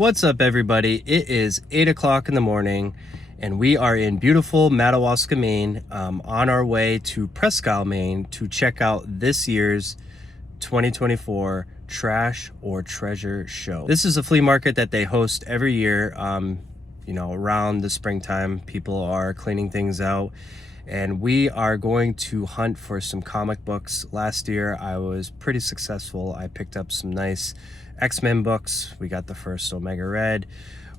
What's up, everybody? It is 8 o'clock in the morning and we are in beautiful Madawaska, Maine, on our way to Presque Isle, Maine to check out this year's 2024 Trash or Treasure Show. This is a flea market that they host every year. You know, around the springtime, people are cleaning things out and we are going to hunt for some comic books. Last year I was pretty successful. I picked up some nice X-Men books. We got the first Omega Red.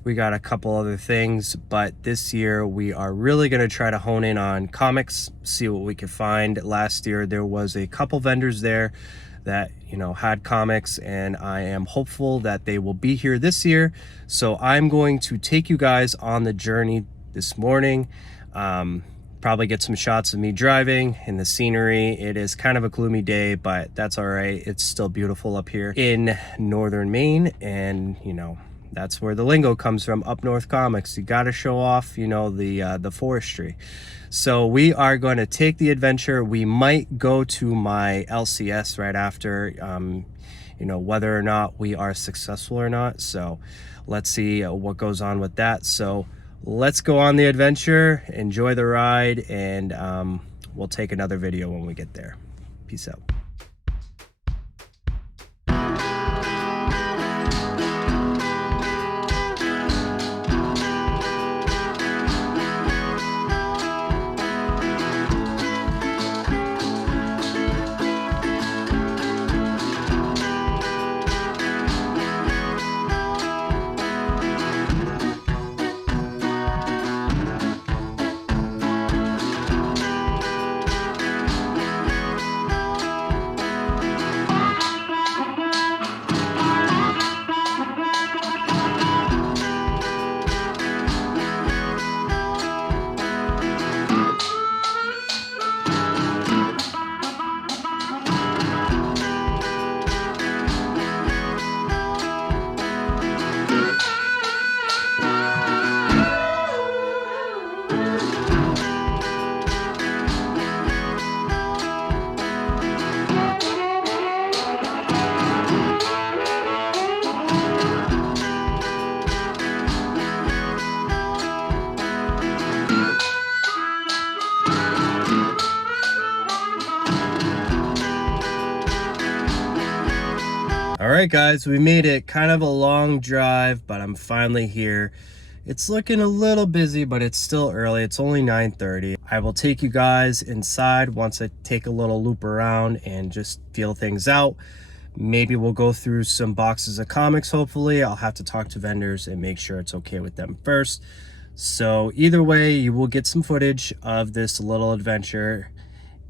We got a couple other things, but this year we are really going to try to hone in on comics, see what we can find. Last year there was a couple vendors there that, you know, had comics, and I am hopeful that they will be here this year. So I'm going to take you guys on the journey this morning. Probably get some shots of me driving and the scenery. It is kind of a gloomy day, but that's all right. It's still beautiful up here in northern Maine, and you know, that's where the lingo comes from. Up.Northcomics. You got to show off, you know, the forestry. So we are going to take the adventure. We might go to my LCS right after, you know, whether or not we are successful or not. So let's see what goes on with that. So let's go on the adventure, enjoy the ride, and we'll take another video when we get there. Peace out. All right, guys, we made it. Kind of a long drive, but I'm finally here. It's looking a little busy, but it's still early. It's only 9:30. I will take you guys inside once I take a little loop around and just feel things out. Maybe we'll go through some boxes of comics, hopefully. I'll have to talk to vendors and make sure it's okay with them first. So either way, you will get some footage of this little adventure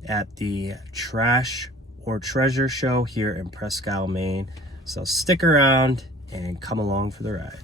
at the Trash or Treasure Show here in Presque Isle, Maine. So stick around and come along for the ride.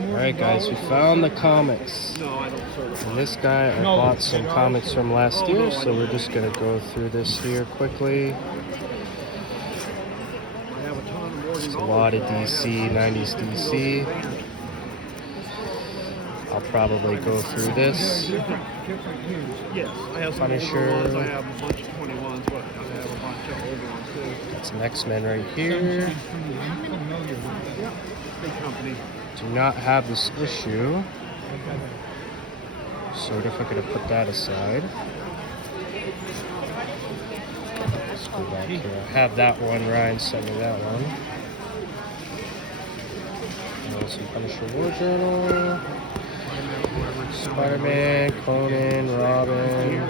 All right, guys, we found the comics. And this guy, I bought some comics from last year, so we're just gonna go through this here quickly. It's a lot of DC, 90s DC. I'll probably go through this. Punisher. It's an X-Men right here. Do not have this issue, so we're definitely going to put that aside. Let's go back here. I have that one. Ryan sent me that one. Some Punisher War Journal, Spider-Man, Conan, Robin.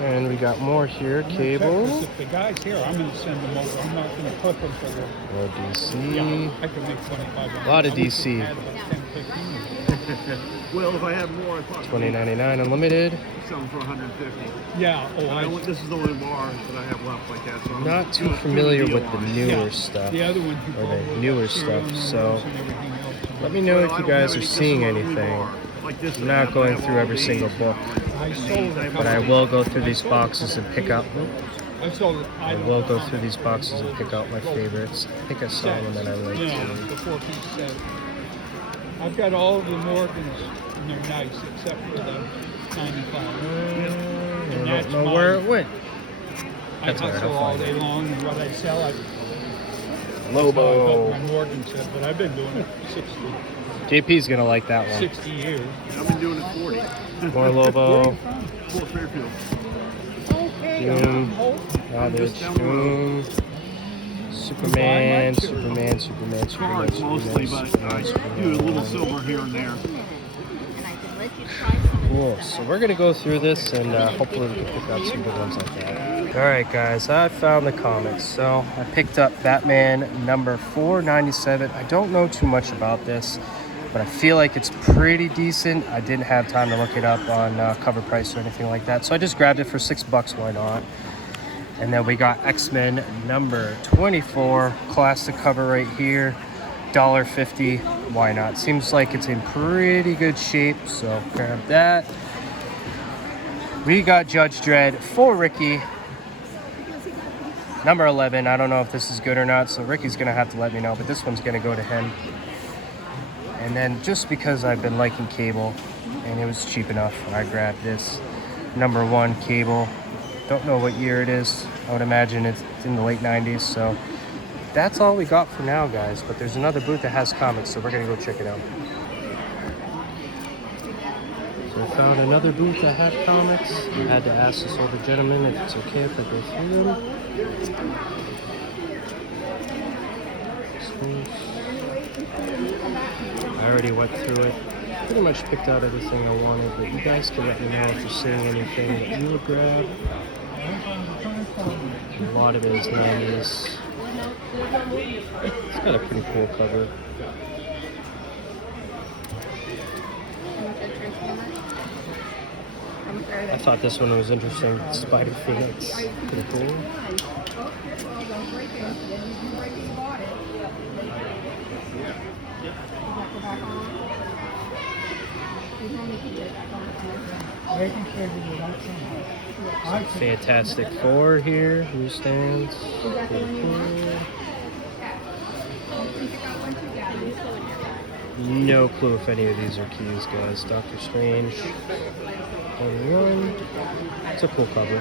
And we got more here, Cable. The guys here, I'm going to send them over. I'm not going to put them for the... More DC. Yeah, I can make 25. A lot of DC. Well, if I had more, I thought... $20.99 unlimited. Selling for $150. Yeah. Oh, this is the only bar that I have left like that. So I'm not too familiar with the newer stuff. The other ones or the newer stuff. So let me know if you guys are seeing anything. Like this. I'm not going through every single book, I sold it. but I will go through these boxes and pick out. I sold it. I will go through these boxes and pick out my favorites. I think I saw one that I liked Yeah, too. the 4-piece set. I've got all of the Morgans, and they're nice, except for the 95. I don't know where it went. I That's all right, hustle I'll all find day it. long, and what I sell, I Lobo. my Morgan set, but I've been doing it 60, JP's gonna like that one. 60 years. I've been doing it 40. More Lobo. Fort Fairfield. Doom. Ravage. Doom. Superman. Superman. Superman. Superman. Cards mostly, but I do a little silver here and there. Cool. So we're gonna go through this and hopefully we can pick out some good ones like that. All right, guys. I found the comics. So I picked up Batman number 497. I don't know too much about this, but I feel like it's pretty decent. I didn't have time to look it up on cover price or anything like that, so I just grabbed it for $6. Why not? And then we got X-Men number 24, classic cover right here, $1.50. Why not? Seems like it's in pretty good shape, so grab that. We got Judge Dredd for Ricky, number 11. I don't know if this is good or not, so Ricky's gonna have to let me know, but this one's gonna go to him. And then just because I've been liking Cable and it was cheap enough, I grabbed this number 1 Cable. Don't know what year it is. I would imagine it's in the late 90s. So that's all we got for now, guys. But there's another booth that has comics, so we're gonna go check it out. So I found another booth that had comics. I had to ask this older gentleman if it's okay if I go through them. I already went through it. Pretty much picked out everything I wanted, but you guys can let me know if you're seeing anything that you would grab. A lot of it is 90s. It's got a pretty cool cover. I thought this one was interesting. Spider Phoenix. Pretty cool. Fantastic Four here, newsstands. Pretty cool. No clue if any of these are keys, guys. Doctor Strange. One. It's a cool cover.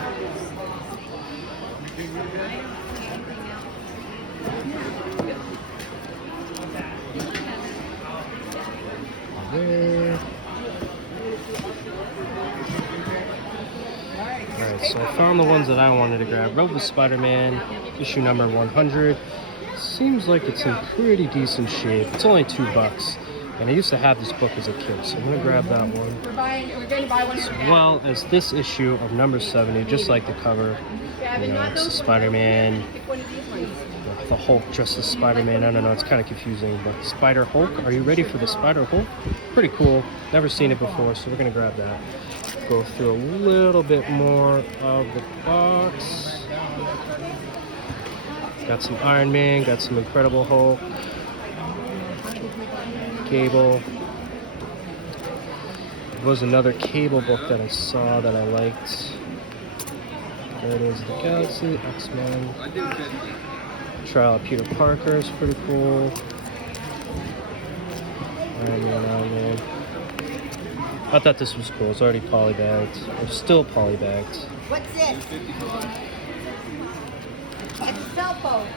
There. Alright, so I found the ones that I wanted to grab. Road with Spider-Man, issue number 100. Seems like it's in pretty decent shape. It's only $2. And I used to have this book as a kid, so I'm going to grab that one. We're going to buy one. As well as this issue of number 70, just like the cover. You know, it's the Spider-Man, the Hulk dressed as Spider-Man. I don't know, it's kind of confusing, but Spider Hulk. Are you ready for the Spider Hulk? Pretty cool. Never seen it before, so we're going to grab that. Go through a little bit more of the box. Got some Iron Man, got some Incredible Hulk. Cable. There was another Cable book that I saw that I liked. Guardians of the Galaxy, X-Men. Trial of Peter Parker is pretty cool. Iron Man. I thought this was cool. It's already polybagged. It's still polybagged. What's it? It's a cell phone.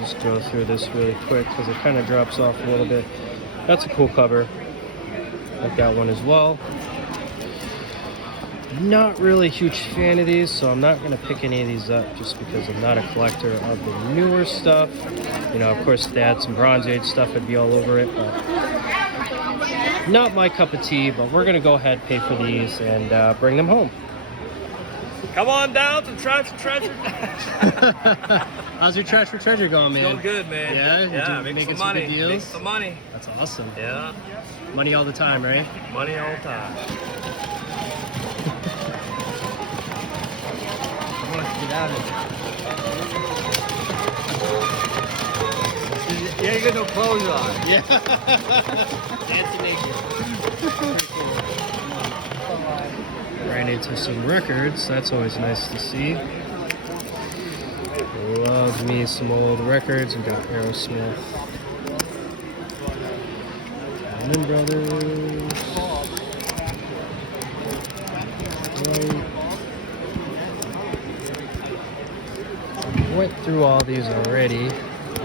Just go through this really quick because it kind of drops off a little bit. That's a cool cover. Like that one as well. Not really a huge fan of these, so I'm not going to pick any of these up just because I'm not a collector of the newer stuff. You know, of course, if they had some Bronze Age stuff, I'd be all over it, but not my cup of tea. But we're going to go ahead, pay for these, and bring them home. Come on down to Trash for Treasure. How's your Trash for Treasure going, man? Going good, man. Yeah? Making some money. Making some money. That's awesome. Yeah. Money all the time, right? Money all the time. I want to get out of it. You ain't got no clothes on. Yeah. Dancing naked. Ran into some records. That's always nice to see. Love me some old records. We got Aerosmith, Allman Brothers. Went through all these already.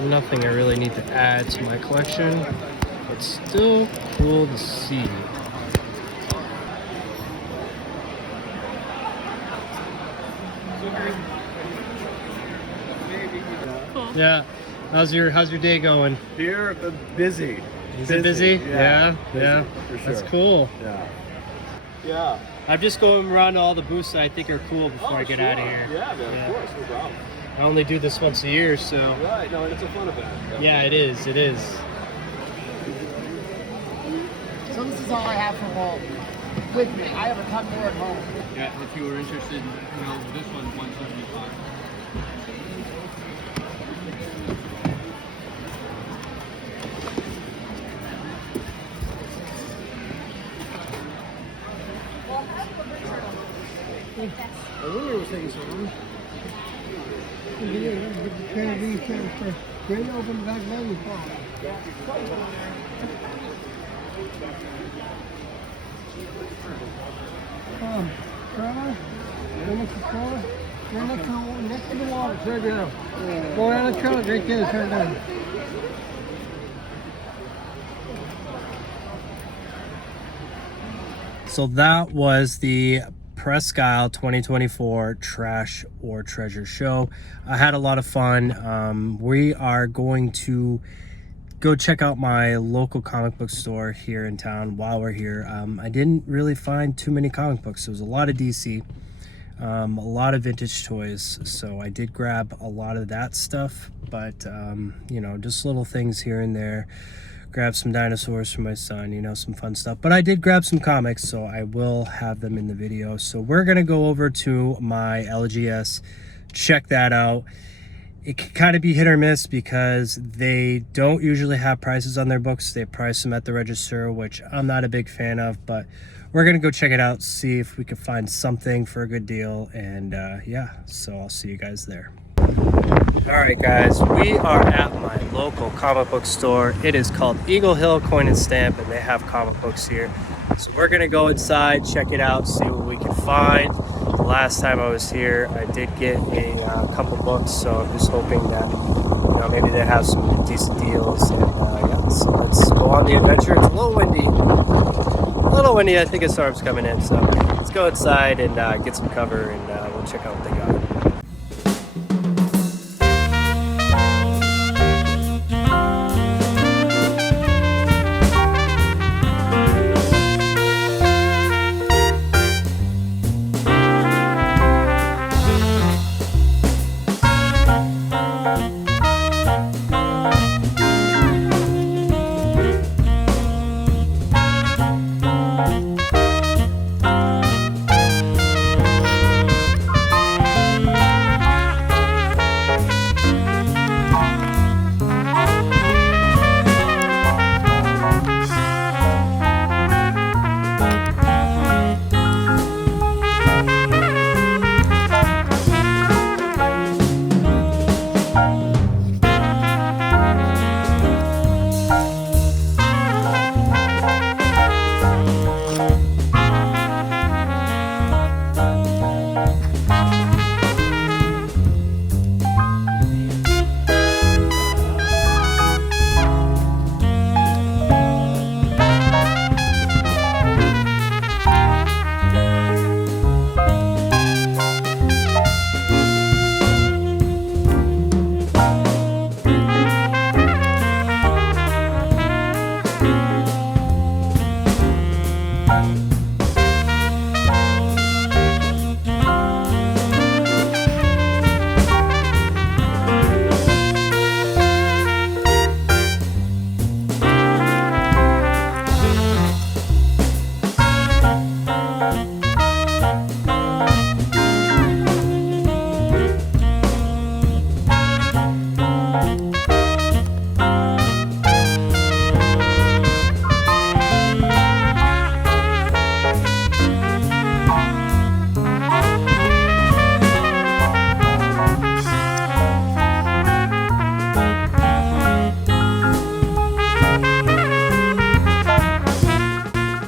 Nothing I really need to add to my collection, but still cool to see. Yeah. How's your day going? Here, busy. Is it busy? Yeah. Yeah. For sure. That's cool. Yeah. Yeah. I'm just going around to all the booths that I think are cool before I get out of here. Yeah, man, Yeah. of course, no problem. I only do this once a year, so Right, no, and it's a fun event. yeah, it is. It is. So this is all I have for Walt with me. I have a ton more at home. Yeah, if you were interested in, this one's 175. I wonder what things are. Great open back menu. Trevor, next to Trevor, next to the water, it's right there. Go down the trailer, right there, it's right there. So that was the Presque Isle 2024 Trash or Treasure Show. I had a lot of fun. We are going to go check out my local comic book store here in town while we're here. I didn't really find too many comic books. There was a lot of DC, a lot of vintage toys. So I did grab a lot of that stuff, but you know, just little things here and there. Grab some dinosaurs for my son, you know, some fun stuff. But I did grab some comics, so I will have them in the video. So we're gonna go over to my LGS, check that out. It can kind of be hit or miss because they don't usually have prices on their books. They price them at the register, which I'm not a big fan of, but we're gonna go check it out, see if we can find something for a good deal. And yeah, so I'll see you guys there. All right, guys, we are at my local comic book store. It is called Eagle Hill Coin and Stamp, and they have comic books here. So we're gonna go inside, check it out, see what we can find. The last time I was here, I did get a couple books, so I'm just hoping that, you know, maybe they have some decent deals. And yeah, so let's go on the adventure. It's a little windy. A little windy, I think a storm's coming in, so let's go inside and get some cover, and we'll check out what they got.